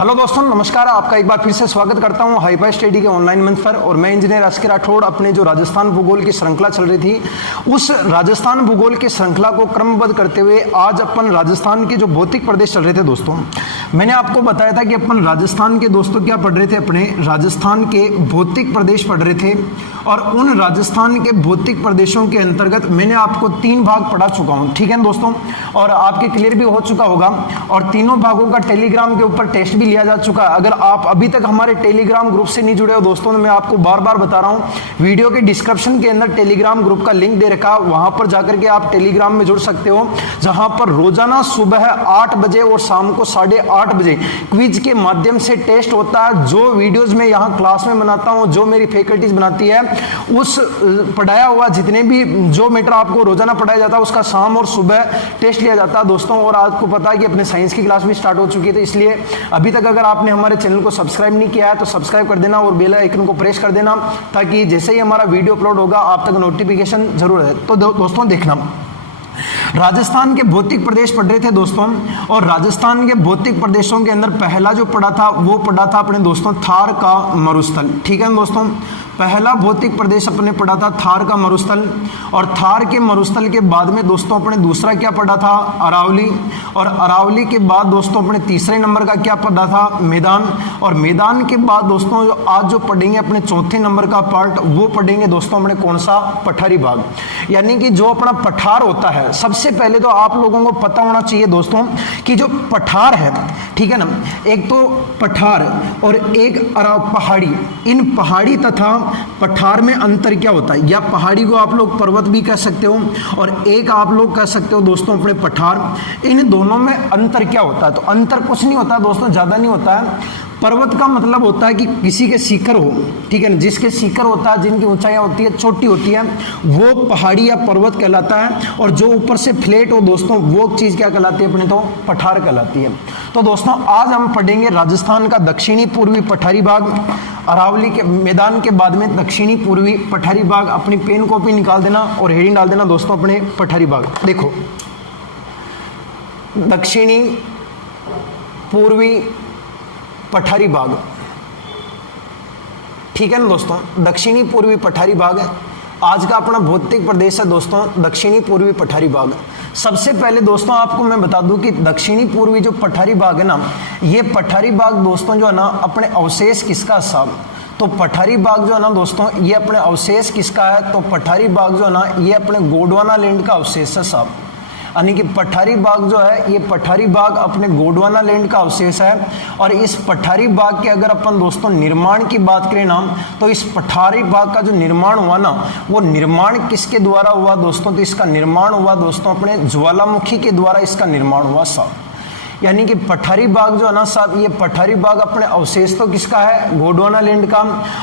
Hello दोस्तों, नमस्कार। आपका एक बार फिर से स्वागत करता हूं हाईफाई स्टडी के ऑनलाइन मंच पर। और मैं इंजीनियर एस के राठौड़ अपने जो राजस्थान भूगोल की श्रृंखला चल रही थी, उस राजस्थान भूगोल की श्रृंखला को क्रमबद्ध करते हुए आज अपन राजस्थान के जो भौतिक प्रदेश चल रहे थे दोस्तों, मैंने आपको बताया था कि अपन राजस्थान के दोस्तों क्या पढ़ रहे थे, अपने राजस्थान के भौतिक प्रदेश पढ़ रहे थे। और उन राजस्थान के भौतिक प्रदेशों के अंतर्गत मैंने आपको 3 भाग पढ़ा चुका हूं, ठीक है ना दोस्तों। और आपके क्लियर भी हो चुका होगा और तीनों भागों का टेलीग्राम के ऊपर टेस्ट भी लिया जा चुका है। अगर आप अभी तक हमारे टेलीग्राम ग्रुप से नहीं जुड़े हो दोस्तों, तो मैं आपको बार बार बता रहा हूं, वीडियो के डिस्क्रिप्शन के अंदर टेलीग्राम ग्रुप का लिंक दे रखा, वहां पर जाकर के आप टेलीग्राम में जुड़ सकते हो, जहां पर रोजाना सुबह 8 बजे और शाम को 8:30 बजे क्विज के माध्यम से टेस्ट होता है। जो वीडियोज में यहाँ क्लास में बनाता हूँ, जो मेरी फैकल्टीज बनाती है, उस पढ़ाया हुआ जितने भी जो मैटर आपको रोजाना पढ़ाया जाता है, उसका शाम और सुबह टेस्ट लिया जाता है दोस्तों। और आपको पता है कि अपने साइंस की क्लास भी स्टार्ट हो चुकी है, तो इसलिए अभी तक अगर आपने हमारे चैनल को सब्सक्राइब नहीं किया है तो सब्सक्राइब कर देना और बेल आइकन को प्रेस कर देना, ताकि जैसे ही हमारा वीडियो अपलोड होगा आप तक नोटिफिकेशन जरूर है। तो दोस्तों देखना, राजस्थान के भौतिक प्रदेश पढ़ रहे थे दोस्तों, और राजस्थान के भौतिक प्रदेशों के अंदर पहला जो पढ़ा था वो पढ़ा था अपने दोस्तों थार का मरुस्थल, ठीक है दोस्तों। पहला भौतिक प्रदेश अपने पढ़ा था थार का मरुस्थल। और थार के मरुस्थल के बाद में दोस्तों अपने दूसरा क्या पढ़ा था, अरावली। और अरावली के बाद दोस्तों अपने तीसरे नंबर का क्या पढ़ा था, मैदान। और मैदान के बाद दोस्तों जो आज जो पढ़ेंगे अपने चौथे नंबर का पार्ट, वो पढ़ेंगे दोस्तों अपने कौन सा, पठारी भाग। यानी कि जो अपना पठार होता है, सबसे पहले तो आप लोगों को पता होना चाहिए दोस्तों कि जो पठार है, ठीक है ना, एक तो पठार और एक पहाड़ी, इन पहाड़ी तथा पठार में अंतर क्या होता है, या पहाड़ी को आप लोग पर्वत भी कह सकते हो और एक आप लोग कह सकते हो दोस्तों अपने पठार। इन दोनों में अंतर क्या होता है, तो अंतर कुछ नहीं होता दोस्तों, ज्यादा नहीं होता है। पर्वत का मतलब होता है कि किसी के शिखर हो, ठीक है ना, जिसके शिखर होता है, जिनकी ऊंचाइयां होती है, छोटी होती है, वो पहाड़ी या पर्वत कहलाता है। और जो ऊपर से फ्लैट हो दोस्तों, वो चीज क्या कहलाती है अपने, तो पठार कहलाती है। तो दोस्तों आज हम पढ़ेंगे राजस्थान का दक्षिणी पूर्वी पठारी भाग, अरावली के मैदान के बाद में दक्षिणी पूर्वी पठारी भाग। अपनी पेन कॉपी निकाल देना और हेडिंग डाल देना दोस्तों अपने पठारी भाग। देखो, दक्षिणी पूर्वी पठारी भाग, ठीक है ना दोस्तों, दक्षिणी पूर्वी पठारी भाग है आज का अपना भौतिक प्रदेश है दोस्तों, दक्षिणी पूर्वी पठारी भाग। सबसे पहले दोस्तों आपको मैं बता दूं कि दक्षिणी पूर्वी जो पठारी भाग है ना, ये पठारी भाग दोस्तों जो है ना अपने अवशेष किसका साहब, तो पठारी भाग जो है ना दोस्तों ये अपने अवशेष किसका है, तो पठारी भाग जो है ना ये अपने गोंडवाना लैंड का अवशेष है साहब। यानी कि पठारी बाग जो है, ये पठारी बाग अपने गोंडवाना लैंड का अवशेष है। और इस पठारी बाग के अगर अपन दोस्तों निर्माण की बात करें ना, तो इस पठारी बाग का जो निर्माण हुआ ना, वो निर्माण किसके द्वारा हुआ दोस्तों, तो इसका निर्माण हुआ दोस्तों अपने ज्वालामुखी के द्वारा इसका निर्माण हुआ साहब। यानी कि पठारी बाग जो है ना साहब, ये पठारी बाग अपने अवशेष तो किसका है, गोंडवाना लैंड का।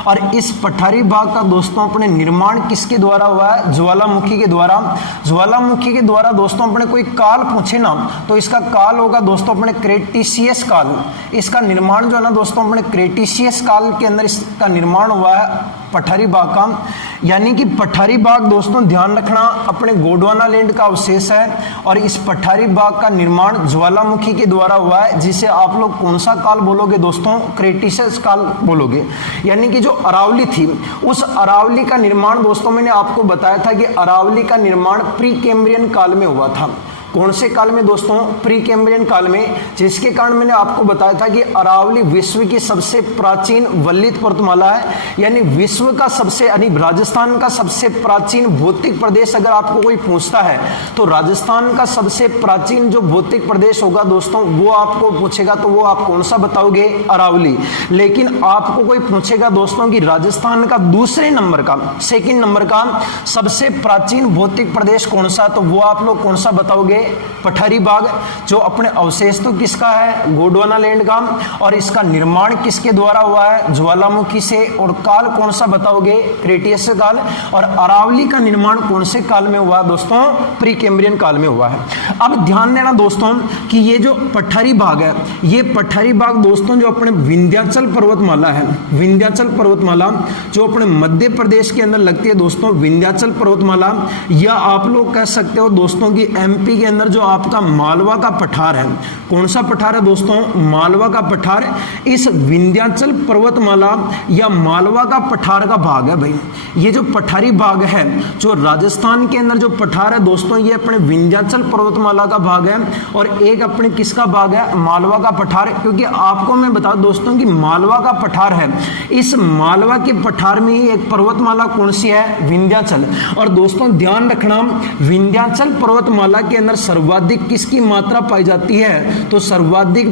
और इस पठारी बाग का दोस्तों अपने निर्माण किसके द्वारा हुआ है, ज्वालामुखी के द्वारा। ज्वालामुखी के द्वारा दोस्तों अपने कोई काल पूछे ना, तो इसका काल होगा दोस्तों अपने क्रेटिशियस काल। इसका निर्माण जो है ना दोस्तों अपने क्रेटिशियस काल के अंदर इसका निर्माण हुआ है पठारी बाग का। यानी कि पठारी बाग दोस्तों ध्यान रखना अपने गोंडवाना लैंड का अवशेष है, और इस पठारी बाग का निर्माण ज्वालामुखी के द्वारा हुआ है, जिसे आप लोग कौन सा काल बोलोगे दोस्तों, क्रेटिशियस काल बोलोगे। यानी कि जो अरावली थी, उस अरावली का निर्माण दोस्तों मैंने आपको बताया था कि अरावली का निर्माण प्री कैम्ब्रियन काल में हुआ था। कौन से काल में दोस्तों, प्री कैम्ब्रियन काल में, जिसके कारण मैंने आपको बताया था कि अरावली विश्व की सबसे प्राचीन वल्लित पर्वतमाला है। यानी विश्व का सबसे, यानी राजस्थान का सबसे प्राचीन भौतिक प्रदेश अगर आपको कोई पूछता है, तो राजस्थान का सबसे प्राचीन जो भौतिक प्रदेश होगा दोस्तों, वो आपको पूछेगा तो वो आप कौन सा बताओगे, अरावली। लेकिन आपको कोई पूछेगा दोस्तों कि राजस्थान का दूसरे नंबर का, सेकंड नंबर का सबसे प्राचीन भौतिक प्रदेश कौन सा, तो वो आप लोग कौन सा बताओगे, पठारी बाग, जो अपने अवशेष तो किसका है, गोंडवाना लैंड का। और इसका निर्माण किसके द्वारा हुआ है, ज्वालामुखी से। और काल कौन सा बताओगे, क्रेटियस काल। और अरावली का निर्माण कौन से काल में हुआ दोस्तों, प्री कैम्ब्रियन काल में हुआ है। अब ध्यान देना दोस्तों कि ये जो पठारी बाग है, ये पठारी बाग दोस्तों जो अपने विंध्याचल पर्वतमाला है, विंध्याचल पर्वतमाला जो अपने मध्य प्रदेश के अंदर लगती है दोस्तों, विंध्याचल पर्वतमाला, या आप लोग कह सकते हो दोस्तों कि एमपी के अंदर जो आपका मालवा का पठार है, कौन सा पठार है दोस्तों, मालवा का पठार, इस विंध्याचल पर्वतमाला या मालवा का पठार का भाग है भाई। ये जो पठारी भाग है जो राजस्थान के अंदर जो पठार है दोस्तों, ये अपने विंध्याचल पर्वतमाला का भाग है और एक अपने किसका भाग है, मालवा का पठार। क्योंकि आपको मैं बता दोस्तों कि मालवा का पठार है, इस मालवा के पठार में ही एक पर्वतमाला कौन सी है, विंध्याचल। और दोस्तों ध्यान रखना, विंध्याचल पर्वतमाला के अंदर सर्वाधिक किसकी मात्रा पाई जाती है, तो सर्वाधिक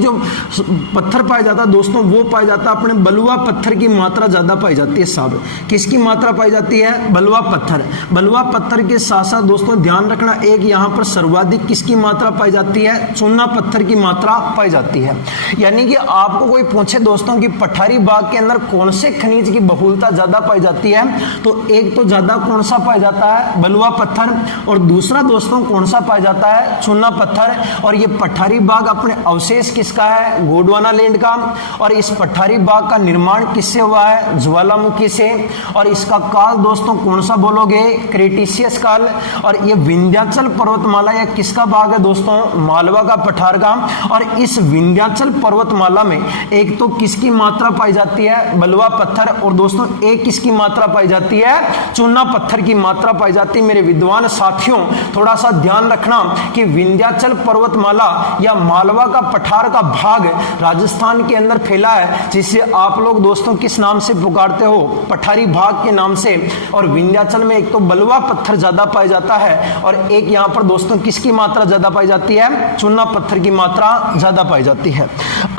जो पत्थर पाया जाता है दोस्तों, वो पाया जाता है अपने बलुआ पत्थर की मात्रा ज्यादा पाई जाती है। साहब किसकी मात्रा पाई जाती है, बलुआ पत्थर। बलुआ पत्थर के साथ साथ दोस्तों ध्यान रखना, एक यहाँ पर सर्वाधिक किसकी मात्रा पाई जाती है, चूना पत्थर की मात्रा पाई जाती है। यानी कि आपको कोई पूछे दोस्तों कि पठारी बाग के अंदर कौन से खनिज की बहुलता ज्यादा पाई जाती है, तो एक तो ज्यादा कौन सा पाया जाता है, बलुआ पत्थर, और दूसरा दोस्तों कौन सा पाया जाता है, चूना पत्थर। और ये पठारी बाग अपने अवशेष किसका है, गोंडवाना लैंड का। और इस पठारी बाग का निर्माण किससे हुआ है, ज्वालामुखी से। और इसका काल दोस्तों कौन सा बोलोगे, क्रेटेशियस काल। और ये विंध्याचल पर्वतमाला या किसका भाग है दोस्तों, मालवा का पठार का। और इस विंध्याचल पर्वतमाला में एक तो किसकी मात्रा पाई जाती है, बलुआ पत्थर, और दोस्तों एक किसकी मात्रा पाई जाती है, चूना पत्थर की मात्रा पाई जाती है। मेरे विद्वान साथियों थोड़ा सा ध्यान रखना कि विंध्याचल पर्वतमाला या मालवा का पठार का भाग राजस्थान के अंदर फैला है, जिसे आप लोग दोस्तों किस नाम से पुकारते हो, पठारी भाग के नाम से। और विंध्याचल में एक तो बलुआ पत्थर ज्यादा पाया जाता है और एक यहां पर दोस्तों किसकी मात्रा ज्यादा पाई जाती है, चूना पत्थर की मात्रा ज्यादा पाई जाती है।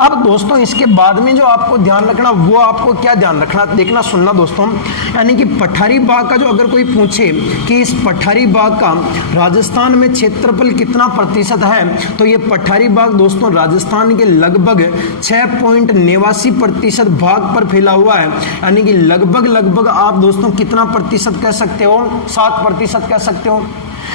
अब दोस्तों इसके बाद में जो आपको ध्यान रखना, वो आपको क्या ध्यान रखना, देखना सुनना दोस्तों। यानी कि पठारी बाग का जो अगर कोई पूछे कि इस पठारी बाग का राजस्थान में क्षेत्रफल कितना प्रतिशत है, तो ये पठारी बाग दोस्तों राजस्थान के लगभग 6.89% भाग पर फैला हुआ है। यानी कि लगभग आप दोस्तों कितना प्रतिशत कह सकते हो, 7% कह सकते हो।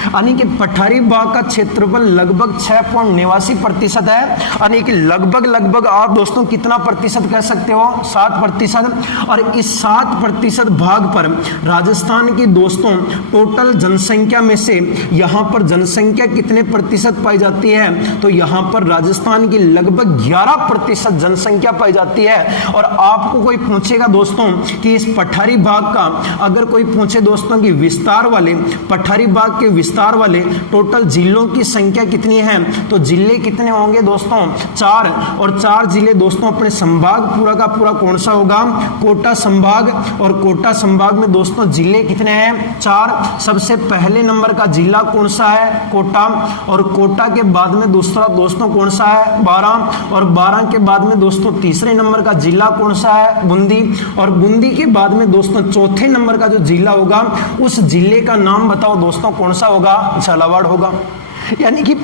यानी कि पठारी बाग का क्षेत्रफल लगभग 6.89% है। यानी कि लगभग आप दोस्तों कितना प्रतिशत कह सकते हो, 7%। और इस 7% भाग पर राजस्थान की दोस्तों टोटल जनसंख्या में से यहाँ पर जनसंख्या कितने प्रतिशत पाई जाती है, तो यहाँ पर राजस्थान की लगभग 11% जनसंख्या पाई जाती है। और आपको कोई पूछेगा दोस्तों कि इस पठारी बाग का अगर कोई पूछे दोस्तों की विस्तार वाले पठारी बाग के विस्तार वाले टोटल जिलों की संख्या कितनी है, तो जिले कितने होंगे दोस्तों, 4। और 4 जिले दोस्तों अपने संभाग पूरा का पूरा कौन सा होगा, कोटा संभाग। और कोटा संभाग में दोस्तों जिले कितने हैं, 4। सबसे पहले नंबर का जिला कौन सा है, कोटा। और कोटा के बाद में दूसरा दोस्तों कौन सा है, 12। और 12 के बाद में दोस्तों तीसरे नंबर का जिला कौन सा है, बूंदी। और बूंदी के बाद में दोस्तों चौथे नंबर का जो जिला होगा, उस जिले का नाम बताओ दोस्तों कौन सा होगा, झालावाड़ होगा। यानी कि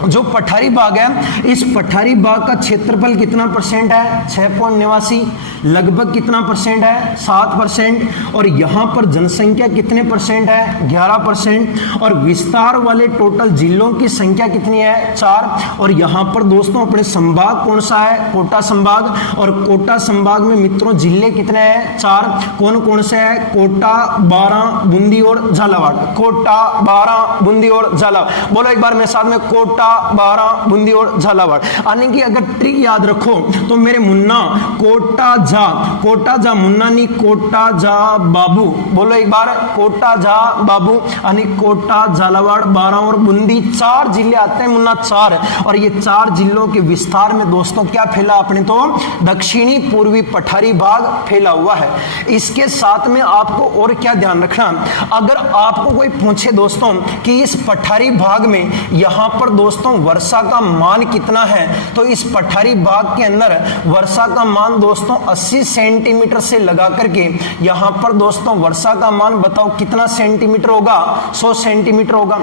जो पठारी बाग है, इस पठारी बाग का क्षेत्रफल कितना परसेंट है, 6.89। लगभग कितना परसेंट है, 7%। और यहाँ पर जनसंख्या कितने परसेंट है, 11%। और विस्तार वाले टोटल जिलों की संख्या कितनी है, 4। और यहाँ पर दोस्तों अपने संभाग कौन सा है, कोटा संभाग। और कोटा संभाग में मित्रों जिले कितने हैं, 4। कौन कौन से है, कोटा, 12, बूंदी और झालावाड़। कोटा, 12, बूंदी और झालावाड़। बोलो एक बार मेरे साथ में, कोटा, 12, बूंदी और झालावाड़। यानी कि अगर ट्रिक याद रखो तो मेरे मुन्ना, कोटा जा मुन्ना नहीं, कोटा जा बाबू। बोलो एक बार, कोटा जा बाबू। यानी कोटा, झालावाड़, 12 और बूंदी 4 जिले आते हैं मुन्ना, 4। और ये 4 जिलों के विस्तार में दोस्तों क्या फैला अपने, तो दक्षिणी पूर्वी पठारी भाग फैला हुआ है। इसके साथ में आपको और क्या ध्यान रखना, अगर आपको कोई पूछे दोस्तों कि इस पठारी भाग में यहां पर दोस्तों वर्षा का मान कितना है, तो इस पठारी भाग के अंदर वर्षा का मान दोस्तों 80 सेंटीमीटर से लगा करके यहां पर दोस्तों वर्षा का मान बताओ कितना सेंटीमीटर होगा, 100 सेंटीमीटर होगा।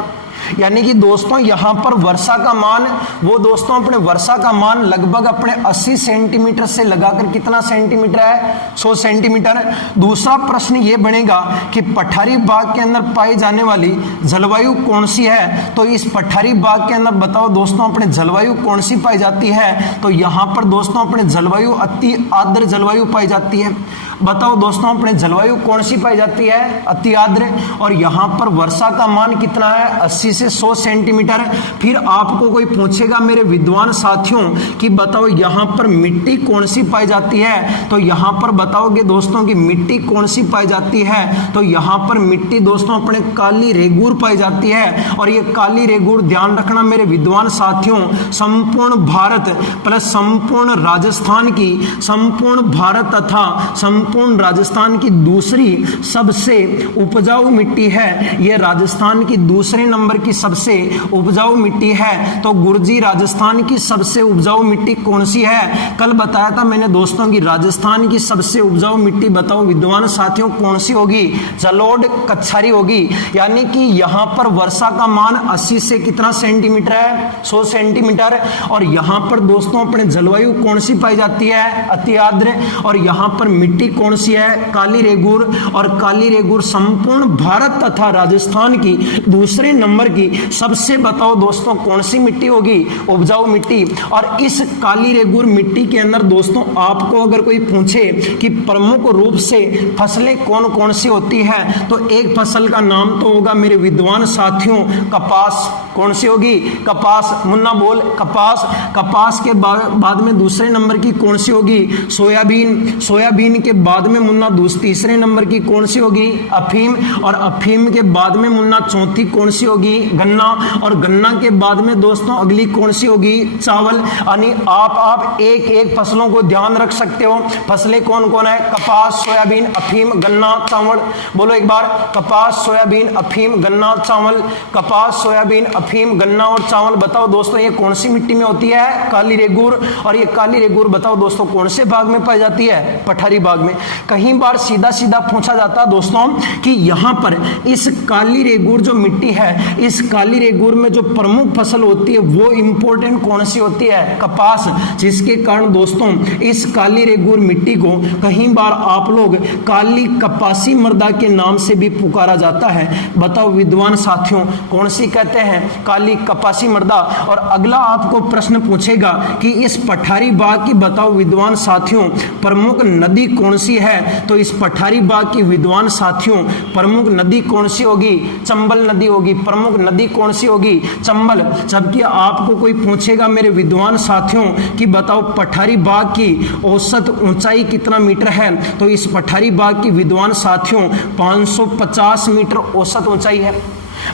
यानी कि दोस्तों यहां पर वर्षा का मान, वो दोस्तों अपने वर्षा का मान लगभग अपने 80 सेंटीमीटर से लगाकर कितना सेंटीमीटर है, 100 सेंटीमीटर। दूसरा प्रश्न ये बनेगा कि पठारी बाग के अंदर पाई जाने वाली जलवायु कौन सी है, तो इस पठारी बाग के अंदर बताओ दोस्तों अपने जलवायु कौन सी पाई जाती है, तो यहां पर दोस्तों अपने जलवायु अति आर्द्र जलवायु पाई जाती है। बताओ दोस्तों अपने जलवायु कौन सी पाई जाती है, अति आर्द्र। और यहां पर वर्षा का मान कितना है, 80 से 100 सेंटीमीटर। फिर आपको कोई पूछेगा मेरे विद्वान साथियों कि बताओ यहां पर मिट्टी कौन सी पाई जाती है, तो यहां पर बताओगे दोस्तों कि मिट्टी कौन सी पाई जाती है, तो यहां पर मिट्टी दोस्तों अपने काली रेगूर पाई जाती है। और ये काली रेगूर ध्यान रखना मेरे विद्वान साथियों, संपूर्ण भारत प्लस संपूर्ण राजस्थान की, संपूर्ण भारत तथा संपूर्ण राजस्थान की दूसरी सबसे उपजाऊ मिट्टी है। यह राजस्थान की दूसरे नंबर की सबसे उपजाऊ मिट्टी है। तो गुर्जी राजस्थान की सबसे उपजाऊ मिट्टी कौन सी है, कल बताया था मैंने दोस्तों की राजस्थान की सबसे उपजाऊ मिट्टी बताओ विद्वान साथियों कौन सी होगी, जलोढ़ कच्छारी होगी। यानी कि यहां पर वर्षा का मान 80 से कितना सेंटीमीटर है, 100 सेंटीमीटर। और यहां पर दोस्तों अपने जलवायु कौन सी पाई जाती है, अति आर्द्र। और यहां पर मिट्टी कौन सी है, काली रेगूर। और काली रेगूर संपूर्ण भारत तथा राजस्थान की दूसरे नंबर की सबसे बताओ दोस्तों कौन सी मिट्टी होगी, उपजाऊ मिट्टी। और इस काली रेगूर मिट्टी के अंदर दोस्तों आपको अगर कोई पूछे कि प्रमुख रूप से फसलें कौन कौन सी होती है, तो एक फसल का नाम तो होगा मेरे विद्वान साथियों कपास। कौन सी होगी, कपास। मुन्ना बोल, कपास। कपास के बाद में दूसरे नंबर की कौन सी होगी, सोयाबीन। सोयाबीन के बाद में मुन्ना तीसरे नंबर की कौन सी होगी, अफीम। और अफीम के बाद में मुन्ना चौथी कौन सी होगी, गन्ना। और गन्ना के बाद में दोस्तों अगली कौन सी होगी, चावल। यानी आप एक एक फसलों को ध्यान रख सकते हो। फसलें कौन कौन है, कपास, सोयाबीन, अफीम, गन्ना, चावल। बोलो एक बार, कपास, सोयाबीन, अफीम, गन्ना, चावल। कपास, सोयाबीन, अफीम, गन्ना और चावल। बताओ दोस्तों ये कौन सी मिट्टी में होती है, काली रेगूर। और ये काली रेगूर बताओ दोस्तों कौन से भाग में पाई जाती है, पठारी भाग में। कहीं बार सीधा सीधा पूछा जाता है दोस्तों कि यहां पर इस काली रेगूर जो मिट्टी है, इस काली रेगूर में जो प्रमुख फसल होती है वो इंपॉर्टेंट कौन सी होती है, कपास। जिसके कारण दोस्तों इस काली रेगूर मिट्टी को कहीं बार आप लोग काली कपासी मृदा के नाम से भी पुकारा जाता है। बताओ विद्वान साथियों कौन सी कहते हैं, काली कपासी मृदा। और अगला आपको प्रश्न पूछेगा कि इस पठारी बाग की बताओ विद्वान साथियों प्रमुख नदी कौन सी है, तो इस पठारी बाग की विद्वान साथियों प्रमुख नदी कौन सी होगी, चंबल नदी होगी। प्रमुख नदी कौन सी होगी, चंबल। जबकि आपको कोई पूछेगा मेरे विद्वान साथियों कि बताओ पठारी बाग की औसत ऊंचाई कितना मीटर है, तो इस पठारी बाग की विद्वान साथियों 550 मीटर औसत ऊंचाई है।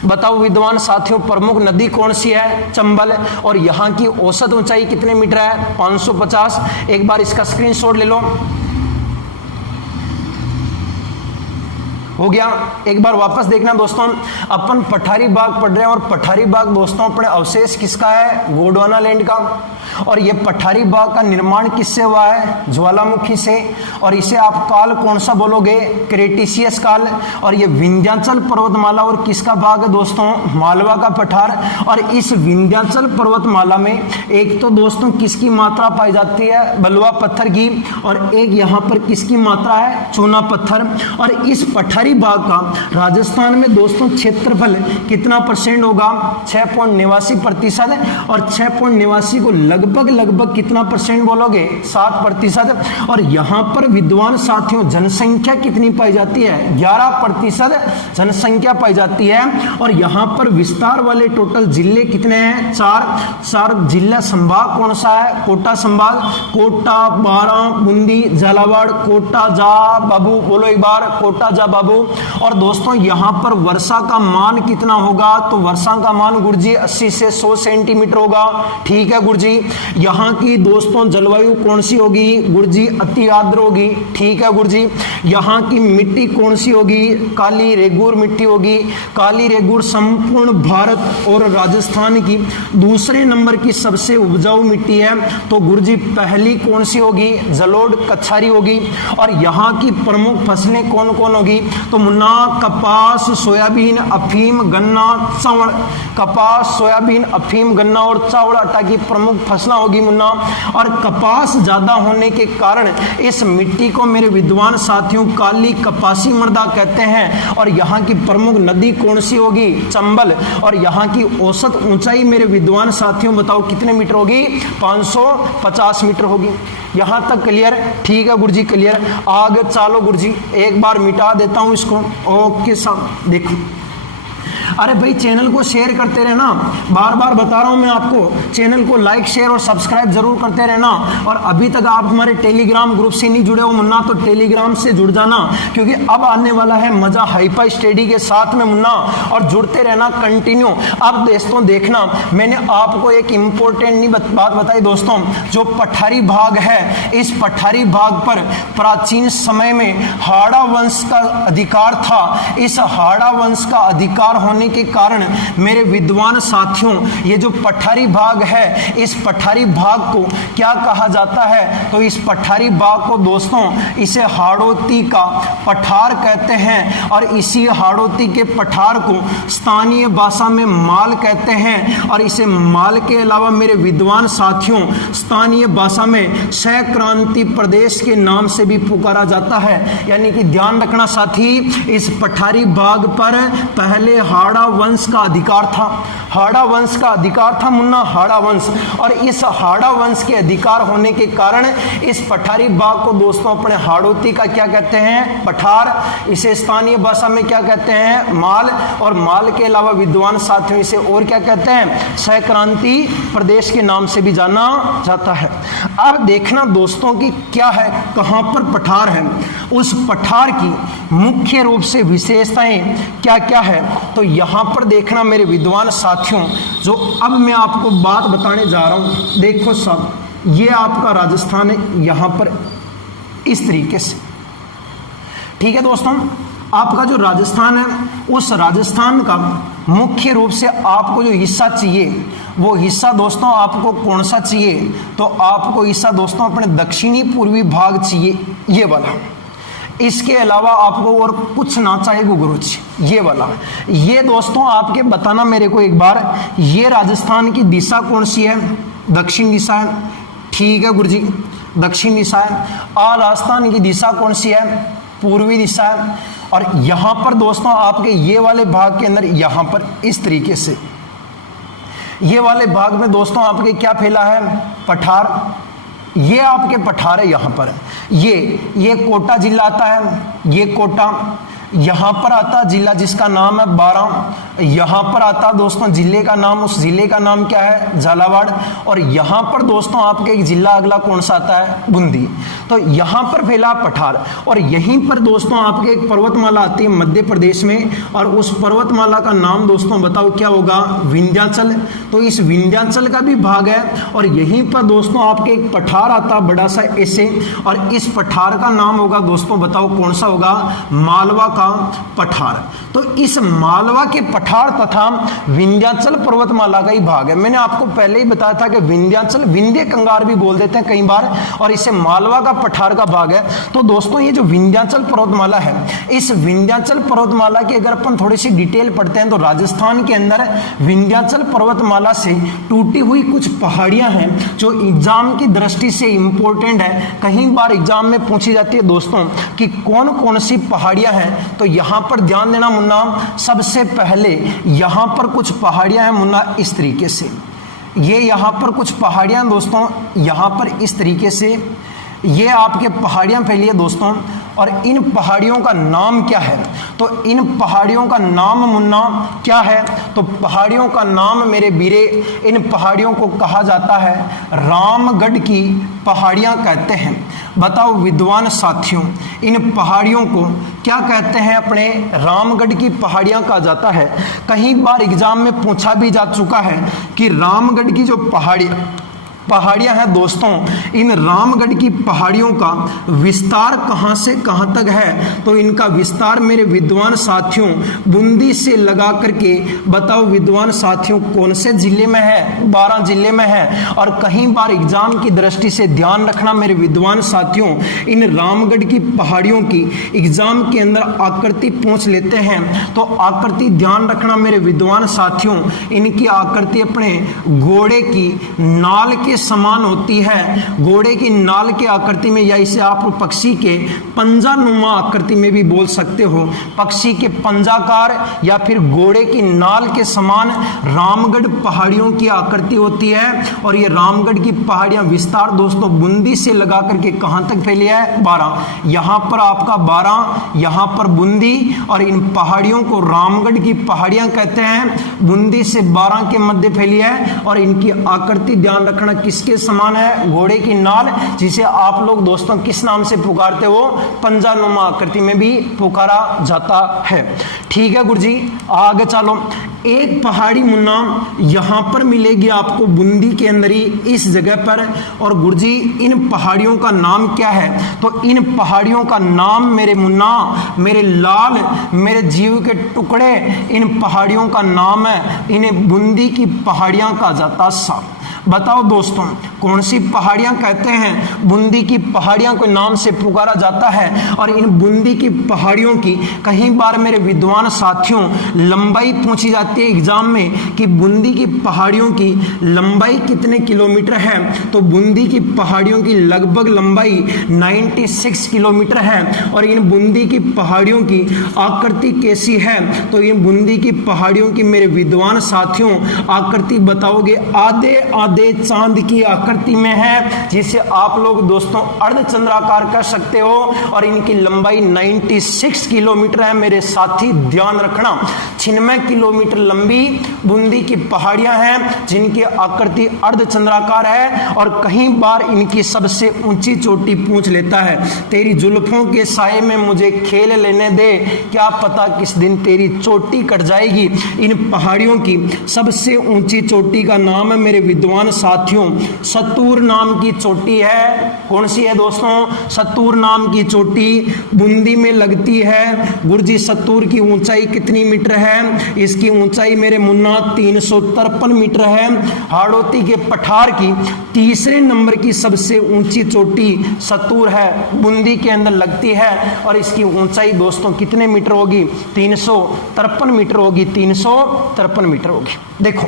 बताओ विद्वान साथियों प्रमुख नदी कौन सी है, चंबल। और यहां की औसत ऊंचाई कितने मीटर है, 550। एक बार इसका स्क्रीनशॉट ले लो, हो गया। एक बार वापस देखना दोस्तों, अपन पठारी बाग पढ़ रहे हैं और पठारी बाग दोस्तों अपने अवशेष किसका है, गोंडवाना लैंड का। और ये पठारी बाग का निर्माण किससे हुआ है, ज्वालामुखी से। और इसे आप काल कौन सा बोलोगे, क्रेटिशियस काल। और ये विंध्याचल पर्वतमाला और किसका भाग है दोस्तों, मालवा का पठार। और इस विंध्याचल पर्वतमाला में एक तो दोस्तों किसकी मात्रा पाई जाती है, बलुआ पत्थर की। और एक यहाँ पर किसकी मात्रा है, चूना पत्थर। और इस पठारी बाग का राजस्थान में दोस्तों क्षेत्रफल कितना परसेंट होगा, 6.89%। और 6.89 को लगभग कितना परसेंट बोलोगे, 7%। और यहां पर विद्वान साथियों जनसंख्या कितनी पाई जाती है, 11% जनसंख्या पाई जाती है। और यहां पर विस्तार वाले टोटल जिले कितने हैं, 4 जिला संभाग कौन सा है, कोटा संभाग। कोटा, बारा, बूंदी, झालावाड़, कोटा जा बाबू। बोलो एक बार, कोटा जा बाबू। और दोस्तों यहां पर वर्षा का मान कितना होगा, तो वर्षा का मान गुरुजी 80 से 100 सेंटीमीटर होगा। ठीक है गुरुजी। यहां की दोस्तों जलवायु कौन सी होगी, गुरुजी अति आर्द्र होगी। ठीक है गुरुजी। यहां की मिट्टी कौन सी होगी, काली रेगूर मिट्टी होगी। काली रेगूर संपूर्ण भारत और राजस्थान की दूसरे नंबर की सबसे उपजाऊ मिट्टी है। तो गुरुजी पहली कौन सी होगी, जलोढ़ कच्छारी होगी। और यहां की प्रमुख फसलें कौन कौन होगी, तो मुन्ना कपास, सोयाबीन, अफीम, गन्ना, चावल। कपास, सोयाबीन, अफीम, गन्ना और चावल आटा की प्रमुख फसलें होगी मुन्ना। और कपास ज्यादा होने के कारण इस मिट्टी को मेरे विद्वान साथियों काली कपासी मृदा कहते हैं। और यहाँ की प्रमुख नदी कौन सी होगी? चंबल। और यहाँ की औसत ऊंचाई मेरे विद्वान साथियों बताओ कितने मीटर होगी? 550 मीटर होगी। यहां तक क्लियर? ठीक है गुरुजी, क्लियर। आगे चलो गुरुजी, एक बार मिटा देता हूं इसको। ओके साहब, देखो, अरे भाई चैनल को शेयर करते रहना, बार बार बता रहा हूं मैं आपको, चैनल को लाइक शेयर और सब्सक्राइब जरूर करते रहना। और अभी तक आप हमारे टेलीग्राम ग्रुप से नहीं जुड़े हो मुन्ना, तो टेलीग्राम से जुड़ जाना, क्योंकि अब आने वाला है मजा हाईफाई स्टडी के साथ में मुन्ना, और जुड़ते रहना कंटिन्यू। अब दोस्तों देखना, मैंने आपको एक इंपॉर्टेंट बात बताई दोस्तों, जो पठारी भाग है, इस पठारी भाग पर प्राचीन समय में हाड़ा वंश का अधिकार था। इस हाड़ा वंश का अधिकार होने के कारण मेरे विद्वान साथियों, ये जो पठारी भाग है, इस पठारी भाग को क्या कहा जाता है? तो इस पठारी भाग को दोस्तों इसे हाड़ौती का पठार कहते हैं। और इसी हाड़ौती के पठार को स्थानीय भाषा में माल कहते हैं। और इसे माल के अलावा मेरे विद्वान साथियों स्थानीय भाषा में सहक्रांति प्रदेश के नाम से भी पुकारा जाता है। यानी कि ध्यान रखना साथी, इस पठारी भाग पर पहले हाड़ा वंश का अधिकार था। हाड़ा वंश का अधिकार था मुन्ना, हाड़ा वंश। और इस हाड़ा वंश के अधिकार होने के कारण इस पठारी भाग को दोस्तों अपने हाड़ौती का क्या कहते हैं? पठार। इसे स्थानीय भाषा में क्या कहते हैं? माल। और माल के अलावा विद्वान साथियों इसे और क्या कहते हैं? सहक्रांति प्रदेश के नाम से भी जाना जाता है। अब देखना दोस्तों कि क्या है, कहां पर पठार है, उस पठार की मुख्य रूप से विशेषताएं क्या क्या है। तो यहां पर देखना मेरे विद्वान साथियों, जो अब मैं आपको बात बताने जा रहा हूं, देखो सब, ये आपका राजस्थान है, यहां पर इस तरीके से, ठीक है दोस्तों। आपका जो राजस्थान है, उस राजस्थान का मुख्य रूप से आपको जो हिस्सा चाहिए, वो हिस्सा दोस्तों आपको कौन सा चाहिए? तो आपको हिस्सा दोस्तों अपने दक्षिणी पूर्वी भाग चाहिए, ये वाला। इसके अलावा आपको और कुछ ना चाहेगा गुरुजी, ये वाला। ये दोस्तों आपके बताना मेरे को एक बार, ये राजस्थान की दिशा कौन सी है? दक्षिण दिशा है, ठीक है गुरुजी, दक्षिण दिशा है। राजस्थान की दिशा कौन सी है? पूर्वी दिशा है। और यहां पर दोस्तों आपके ये वाले भाग के अंदर, यहां पर इस तरीके से, ये वाले भाग में दोस्तों आपके क्या फैला है? पठार। ये आपके पठार है, यहां पर ये कोटा जिला आता है, ये कोटा। यहां पर आता जिला जिसका नाम है बारां। यहां पर आता दोस्तों जिले का नाम, उस जिले का नाम क्या है? झालावाड़। और यहां पर दोस्तों आपके एक जिला अगला कौन सा आता है? बूंदी। तो यहां पर फैला पठार। और यहीं पर दोस्तों आपके एक पर्वतमाला आती है मध्य प्रदेश में, और उस पर्वतमाला का नाम दोस्तों बताओ क्या होगा? विंध्याचल। तो इस विंध्याचल का भी भाग है। और यहीं पर दोस्तों आपके एक पठार आता बड़ा सा ऐसे, और इस पठार का नाम होगा दोस्तों बताओ कौन सा होगा? मालवा का पठार। तो इस मालवा के पठार तथा विंध्याचल पर्वतमाला का ही भाग है। मैंने आपको पहले ही बताया था कि विंध्याचल, विंध्य कंगार भी बोल देते हैं कई बार, और इसे मालवा का पठार का भाग है। तो दोस्तों ये जो विंध्याचल पर्वतमाला है, इस विंध्याचल पर्वतमाला की अगर अपन थोड़ी सी डिटेल पढ़ते हैं, तो राजस्थान के अंदर विंध्याचल पर्वतमाला से टूटी हुई कुछ पहाड़ियां हैं जो एग्जाम की दृष्टि से इंपॉर्टेंट है। कई बार एग्जाम में पूछी जाती है दोस्तों कि कौन कौन सी पहाड़ियां हैं। तो यहां पर ध्यान देना मुन्ना, सबसे पहले यहां पर कुछ पहाड़ियां हैं मुन्ना इस तरीके से। ये यहां पर कुछ पहाड़ियां दोस्तों, यहां पर इस तरीके से ये आपके पहाड़ियां फैली है दोस्तों। और इन पहाड़ियों का नाम क्या है? तो इन पहाड़ियों का नाम मुन्ना क्या है? तो पहाड़ियों का नाम मेरे वीरे, इन पहाड़ियों को कहा जाता है रामगढ़ की पहाड़ियां कहते हैं। बताओ विद्वान साथियों, इन पहाड़ियों को क्या कहते हैं? अपने रामगढ़ की पहाड़ियां कहा जाता है। कई बार एग्जाम में पूछा भी जा चुका है कि रामगढ़ की जो पहाड़ियां हैं दोस्तों, इन रामगढ़ की पहाड़ियों का विस्तार कहां से कहां तक है? तो इनका विस्तार मेरे विद्वान साथियों बूंदी से लगा करके बताओ विद्वान साथियों कौन से जिले में है? 12 जिले में है। और कहीं बार एग्जाम की दृष्टि से ध्यान रखना मेरे विद्वान साथियों, इन रामगढ़ की पहाड़ियों की एग्जाम के अंदर आकृति पूछ लेते हैं, तो आकृति ध्यान रखना मेरे विद्वान साथियों, इनकी आकृति अपने घोड़े की नाल के समान होती है। घोड़े की नाल के आकृति में, या इसे आप पक्षी के पंजानुमा आकृति में भी बोल सकते हो, पक्षी के पंजाकार या फिर घोड़े की नाल के समान रामगढ़ पहाड़ियों की आकृति होती है। और ये रामगढ़ की पहाड़ियां विस्तार दोस्तों बूंदी से लगा करके कहां तक फैली है? 12। यहां पर आपका 12, यहां पर बूंदी, और इन पहाड़ियों को रामगढ़ की पहाड़ियां कहते हैं। बूंदी से 12 के मध्य फैली है। और इनकी आकृति ध्यान रखना किसके समान है? घोड़े की नाल, जिसे आप लोग दोस्तों किस नाम से पुकारते हो? पंजानुमा आकृति में भी पुकारा जाता है। ठीक है गुरुजी, आगे चलो। एक पहाड़ी मुन्ना यहां पर मिलेगी आपको बूंदी के अंदर ही, इस जगह पर। और गुरुजी इन पहाड़ियों का नाम क्या है? तो इन पहाड़ियों का नाम मेरे मुन्ना, मेरे लाल, मेरे जीव के टुकड़े, इन पहाड़ियों का नाम है, इन्हें बूंदी की पहाड़ियां कहा जाता सा। बताओ दोस्तों कौन सी पहाड़ियां कहते हैं? बूंदी की पहाड़ियां के नाम से पुकारा जाता है। और इन बूंदी की पहाड़ियों की कहीं बार मेरे विद्वान साथियों लंबाई पूछी जाती है एग्जाम में कि बूंदी की पहाड़ियों की लंबाई कितने किलोमीटर है? तो बूंदी की पहाड़ियों की लगभग लंबाई 96 किलोमीटर है। और इन बूंदी की पहाड़ियों की आकृति कैसी है? तो इन बूंदी की पहाड़ियों की मेरे विद्वान साथियों आकृति बताओगे आधे आधे चांद की आकृति में है, जिसे आप लोग दोस्तों अर्धचंद्राकार कर सकते हो। और इनकी लंबाई 96 किलोमीटर है मेरे साथी, ध्यान रखना। 96 किलोमीटर लंबी बूंदी की पहाड़ियां हैं जिनकी आकृति अर्धचंद्राकार है। और कहीं बार इनकी सबसे ऊंची चोटी पूछ लेता है, तेरी जुल्फों के साए में मुझे खेल लेने दे, क्या पता किस दिन तेरी चोटी कट जाएगी। इन पहाड़ियों की सबसे ऊंची चोटी का नाम है मेरे विद्वान साथियों सतूर नाम की चोटी है। कौन सी है दोस्तों? सतूर नाम की चोटी बूंदी में लगती है। गुरुजी सतूर की ऊंचाई कितनी मीटर है? इसकी ऊंचाई मेरे मुन्ना 353 मीटर है। हाड़ौती के पठार की तीसरे नंबर की सबसे ऊंची चोटी सतूर है, बूंदी के अंदर लगती है। और इसकी ऊंचाई दोस्तों कितने मीटर होगी? 353 मीटर होगी, 353 मीटर होगी। देखो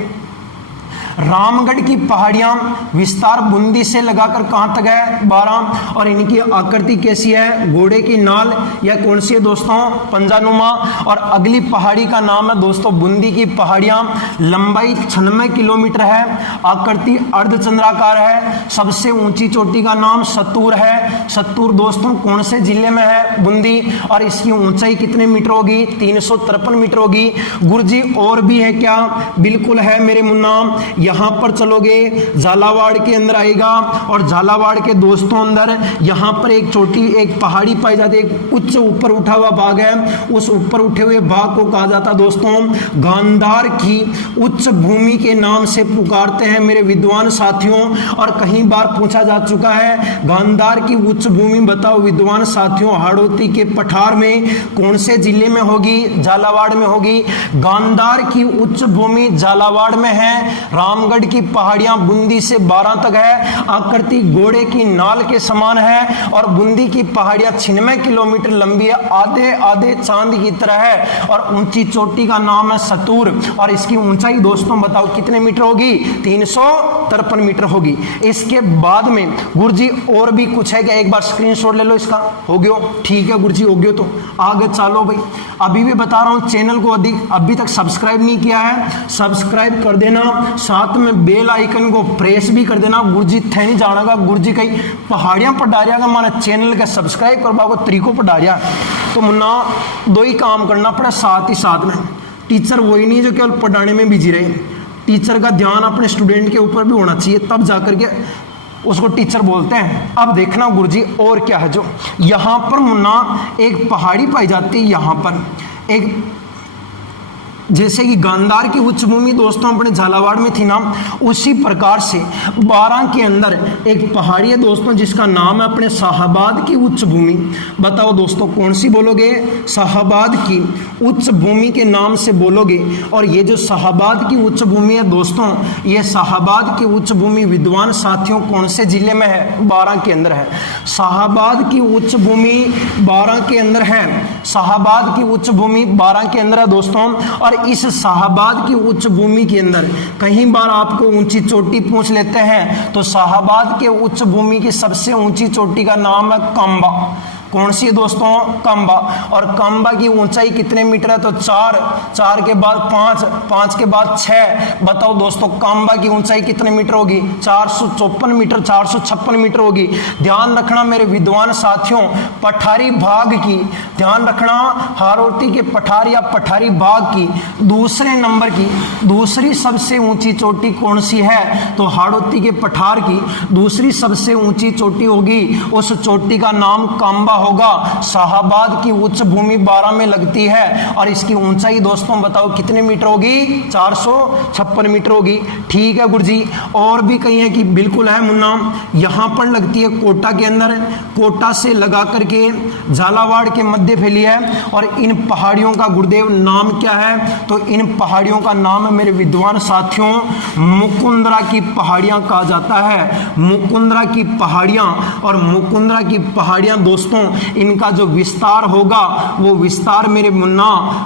रामगढ़ की पहाड़ियां विस्तार बूंदी से लगाकर कहां तक है? 12। और इनकी आकृति कैसी है? घोड़े की नाल, या कौन सी है दोस्तों? पंजानुमा। और अगली पहाड़ी का नाम है दोस्तों बूंदी की पहाड़ियां, लंबाई 96 किलोमीटर है, आकृति अर्धचंद्राकार है, सबसे ऊंची चोटी का नाम सतूर है। सतूर दोस्तों कौन से जिले में है? बूंदी। और इसकी ऊंचाई कितने मीटर होगी? 353 मीटर होगी। गुरुजी और भी है क्या? बिल्कुल है मेरे मुन्ना। यहां पर चलोगे झालावाड़ के अंदर आएगा, और झालावाड़ के दोस्तों अंदर यहां पर एक छोटी एक पहाड़ी पाई जाती है, एक उच्च ऊपर उठा हुआ भाग है। उस ऊपर उठे हुए भाग को कहा जाता दोस्तों गांधार की उच्च भूमि के नाम से पुकारते हैं मेरे विद्वान साथियों। और कहीं बार पूछा जा चुका है गांधार की उच्च भूमि बताओ विद्वान साथियों हाड़ौती के पठार में कौन से जिले में होगी? झालावाड़ में होगी। गांधार की उच्च भूमि झालावाड़ में है। रामगढ़ की पहाड़ियां बूंदी से 12 तक है, आकृति घोड़े की नाल के समान है। और बूंदी की पहाड़ियां 96 किलोमीटर लंबी है, आधे आधे चांद की तरह है। और ऊंची चोटी का नाम है सतूर। और इसकी ऊंचाई दोस्तों बताओ कितने मीटर होगी? 353 मीटर होगी। इसके बाद में गुरुजी और भी कुछ है क्या? एक बार स्क्रीनशॉट ले लो इसका। हो गयो? ठीक है गुरुजी, हो गयो तो आगे चलो भाई। अभी भी बता रहा हूं चैनल को अभी तक सब्सक्राइब नहीं किया है, सब्सक्राइब कर देना, साथ में बेल आइकन को प्रेस भी कर देना। गुरुजी थे नहीं जाना गुरुजी कहीं पहाड़ियां पर डारिया का हमारा चैनल का सब्सक्राइब करवा को तरीकों पर डारिया। तो मुन्ना दो ही काम करना पड़ा साथ ही साथ में। टीचर वही नहीं जो केवल पढ़ाने में बिजी रहे, टीचर का ध्यान अपने स्टूडेंट के ऊपर भी होना चाहिए, तब जाकर के उसको टीचर बोलते हैं। अब देखना गुरुजी और क्या है जो यहां पर मुन्ना एक पहाड़ी पाई जाती है। यहां पर एक जैसे कि गांधार की उच्च भूमि दोस्तों अपने झालावाड़ में थी ना, उसी प्रकार से बारां के अंदर एक पहाड़ी है दोस्तों जिसका नाम है अपने शाहाबाद की उच्च भूमि। बताओ दोस्तों कौन सी बोलोगे? शाहाबाद की उच्च भूमि के नाम से बोलोगे। और ये जो शाहाबाद की उच्च भूमि है दोस्तों, ये शाहाबाद की उच्च भूमि विद्वान साथियों कौन से जिले में है? बारां के अंदर है। शाहाबाद की उच्च भूमि बारां के अंदर है। शाहाबाद की उच्च भूमि बारां के अंदर है दोस्तों। और इस शाहाबाद की उच्च भूमि के अंदर कहीं बार आपको ऊंची चोटी पूछ लेते हैं, तो शाहाबाद के उच्च भूमि की सबसे ऊंची चोटी का नाम है कांबा। कौन सी है दोस्तों? कांबा। और कांबा की ऊंचाई कितने मीटर है? तो 4, 4 के बाद 5, 5 के बाद 6। बताओ दोस्तों कांबा की ऊंचाई कितने मीटर होगी? 454 मीटर, 456 मीटर होगी। ध्यान रखना मेरे विद्वान साथियों, पठारी भाग की ध्यान रखना, हाड़ौती के पठार या पठारी भाग की दूसरे नंबर की दूसरी सबसे ऊंची चोटी कौन सी है? तो हाड़ौती के पठार की दूसरी सबसे ऊंची चोटी होगी, उस चोटी का नाम कांबा होगा। शाहाबाद की उच्च भूमि बारां में लगती है और इसकी ऊंचाई दोस्तों बताओ कितने मीटर होगी? 456 मीटर होगी। ठीक है गुरुजी। और भी कहीं है कि बिल्कुल है मुन्ना, यहां पर लगती है कोटा के अंदर, कोटा से लगा करके झालावाड़ के मध्य फैली है। और इन पहाड़ियों का गुरुदेव नाम क्या है? तो इन पहाड़ियों का नाम है मेरे विद्वान साथियों मुकुंदरा की पहाड़ियां कहा जाता है। मुकुंदरा की पहाड़ियां। और मुकुंदरा की पहाड़ियां दोस्तों इनका जो विस्तार होगा वो विस्तार मेरे मुन्ना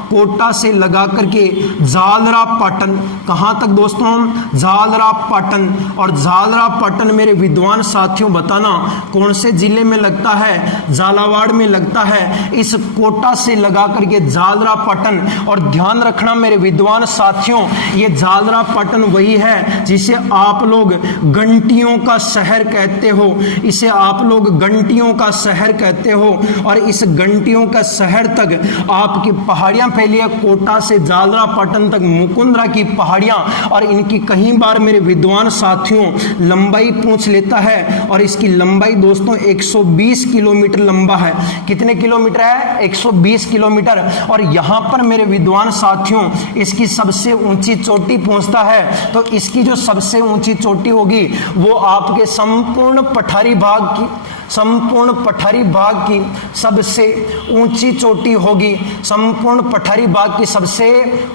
कोटा से लगा करके झालरा पाटन, कहां तक दोस्तों? झालरा पाटन। और झालरा पाटन मेरे विद्वान साथियों बताना कौन से जिले में लगता है? झालावाड़ में लगता है। इस कोटा से लगा करके झालरा पाटन। और ध्यान रखना मेरे विद्वान साथियों, ये झालरा पाटन वही है जिसे आप लोग घंटियों का शहर कहते हो, इसे आप लोग घंटियों का शहर कहते हो। और इस घंटियों का शहर तक आपकी पहाड़ियां फैली है, कोटा से झालरा पाटन तक मुकुंदरा की पहाड़ियां। और इनकी कहीं बार मेरे विद्वान साथियों लंबाई पूछ लेता है, और इसकी लंबाई दोस्तों 120 किलोमीटर लंबा है। कितने किलोमीटर है? 120 किलोमीटर। और यहां पर मेरे विद्वान साथियों इसकी सबसे ऊंची चोटी पहुंचता है, तो इसकी जो सबसे ऊंची चोटी होगी वो आपके संपूर्ण पठारी भाग की सबसे ऊंची चोटी होगी। संपूर्ण पठारी भाग की सबसे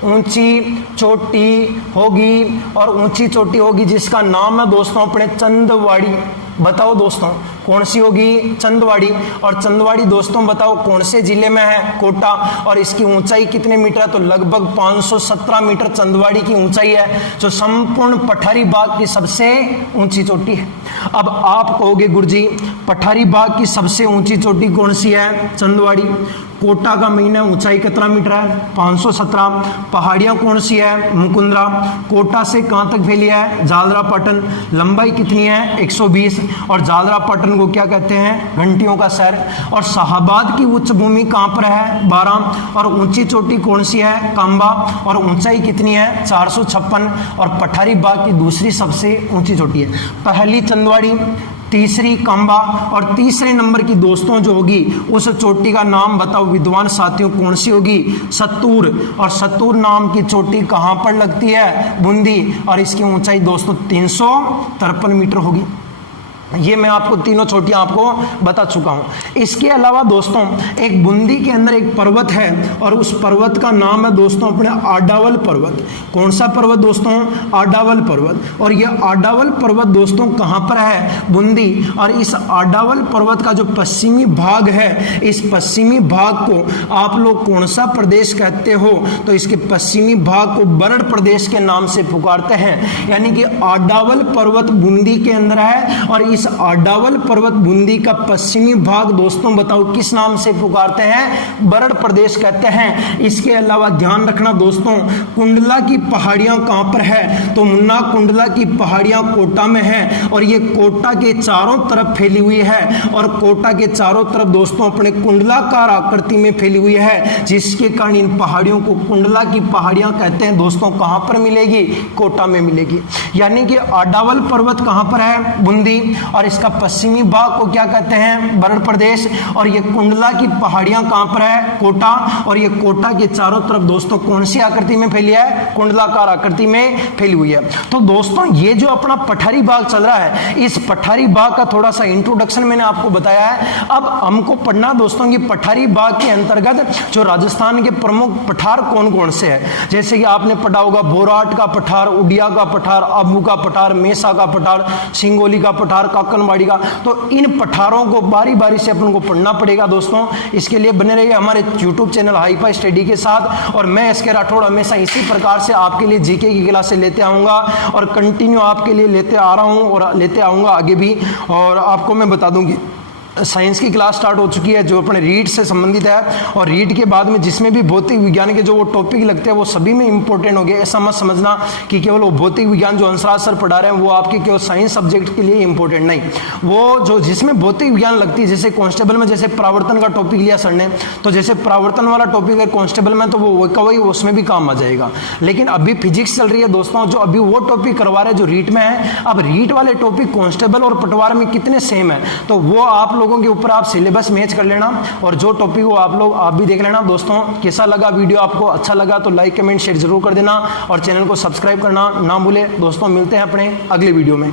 ऊंची चोटी होगी। और ऊंची चोटी होगी जिसका नाम है दोस्तों अपने चंदवाड़ी। बताओ दोस्तों कौन सी होगी? चंदवाड़ी। और चंदवाड़ी दोस्तों बताओ कौन से जिले में है? कोटा। और इसकी ऊंचाई कितने मीटर है? तो लगभग 517 मीटर चंदवाड़ी की ऊंचाई है, जो संपूर्ण पठारी बाग की सबसे ऊंची चोटी है। अब आप कहोगे गुरुजी पठारी बाग की सबसे ऊंची चोटी कौन सी है? चंदवाड़ी। कोटा का महीना ऊंचाई कितना मीटर है? 517। पहाड़ियां कौन सी है? मुकुंदरा। कोटा से कहां तक फैली है? झालरा पाटन। लंबाई कितनी है? 120। और झालरा पाटन को क्या कहते हैं? घंटियों का शहर। और शाहाबाद की उच्च भूमि कहां पर है? बारां। और ऊंची चोटी कौन सी है? कांबा। और ऊंचाई कितनी है? 456। और पठारी बाग की दूसरी सबसे ऊंची चोटी है। पहली चंदवाड़ी, तीसरी कांबा, और तीसरे नंबर की दोस्तों जो होगी उस चोटी का नाम बताओ विद्वान साथियों कौन सी होगी? सत्तूर। और सत्तूर नाम की चोटी कहां पर लगती है? बूंदी। और इसकी ऊंचाई दोस्तों 353 मीटर होगी। ये मैं आपको तीनों चोटियां आपको बता चुका हूं। इसके अलावा दोस्तों एक बूंदी के अंदर एक पर्वत है, और उस पर्वत का नाम है दोस्तों अपने आडावल पर्वत। कौन सा पर्वत दोस्तों? आडावल पर्वत। और यह आडावल पर्वत दोस्तों कहां पर है? बूंदी। और इस आडावल पर्वत का जो पश्चिमी भाग है, इस पश्चिमी भाग को आप लोग कौन सा प्रदेश कहते हो? तो इसके पश्चिमी भाग को बरड़ प्रदेश के नाम से पुकारते हैं। यानी कि आडावल पर्वत बूंदी के अंदर है, और इस आडावल पर्वत बूंदी का पश्चिमी भाग दोस्तों बताओ किस नाम से पुकारते हैं? बरड़ प्रदेश कहते हैं। इसके अलावा ध्यान रखना दोस्तों कुंडला की पहाड़ियां कहां पर है? तो मुन्ना कुंडला की पहाड़ियां कोटा में है, और ये कोटा के चारों तरफ फैली हुई है। और कोटा के चारों तरफ दोस्तों अपने कुंडलाकार आकृति में फैली हुई है, जिसके कारण इन पहाड़ियों को कुंडला की पहाड़ियां कहते हैं। दोस्तों कहां पर मिलेगी? कोटा में मिलेगी। यानी कि आडावल पर्वत कहां पर है? बूंदी। और इसका पश्चिमी भाग को क्या कहते हैं, बरड़ प्रदेश। और ये कुंडला की पहाड़ियां कहां पर है, कोटा। और ये कोटा के चारों तरफ दोस्तों कौन सी आकृति में फैली है, कुंडलाकार आकृति में फैली हुई है। तो दोस्तों ये जो अपना पठारी भाग चल रहा है, इस पठारी भाग का थोड़ा सा इंट्रोडक्शन मैंने आपको बताया है। अब हमको पढ़ना दोस्तों कि पठारी भाग के अंतर्गत जो राजस्थान के प्रमुख पठार कौन कौन से हैं। जैसे कि आपने पढ़ा होगा बोराट का पठार, उड़िया का पठार, आबू का पठार, मेसा का पठार, सिंगोली का पठार, काकनवाड़ी का। तो इन पठारों को बारी बारी से अपन को पढ़ना पड़ेगा दोस्तों। इसके लिए बने रहिए हमारे यूट्यूब चैनल हाईफाई स्टडी के साथ। और मैं एसके राठौड़ हमेशा इसी प्रकार से आपके लिए जीके की क्लासें लेते आऊंगा और कंटिन्यू आपके लिए लेते आ रहा हूं और लेते आऊंगा आगे भी। और आपको मैं बता दूंगी साइंस की क्लास स्टार्ट हो चुकी है जो अपने रीड से संबंधित है। और रीड के बाद में जिसमें भी भौतिक विज्ञान के जो वो टॉपिक लगते हैं वो सभी में इंपॉर्टेंट हो गए। ऐसा मत समझना कि केवल वो भौतिक विज्ञान जो हंसराज सर पढ़ा रहे हैं वो आपके केवल साइंस सब्जेक्ट के लिए इंपॉर्टेंट नहीं, वो जो जिसमें भौतिक विज्ञान लगती है, जैसे कांस्टेबल में जैसे परावर्तन का टॉपिक लिया सर ने, तो जैसे परावर्तन वाला टॉपिक है कांस्टेबल में तो वो वही उसमें भी काम आ जाएगा। लेकिन अभी फिजिक्स चल रही है दोस्तों, जो अभी वो टॉपिक करवा रहे हैं जो रीट में है। अब रीट वाले टॉपिक कांस्टेबल और पटवार में कितने सेम है तो वो आप लोगों के ऊपर आप सिलेबस मैच कर लेना और जो टॉपिक हो आप भी देख लेना। दोस्तों कैसा लगा वीडियो, आपको अच्छा लगा तो लाइक कमेंट शेयर जरूर कर देना और चैनल को सब्सक्राइब करना ना भूले। दोस्तों मिलते हैं अपने अगले वीडियो में।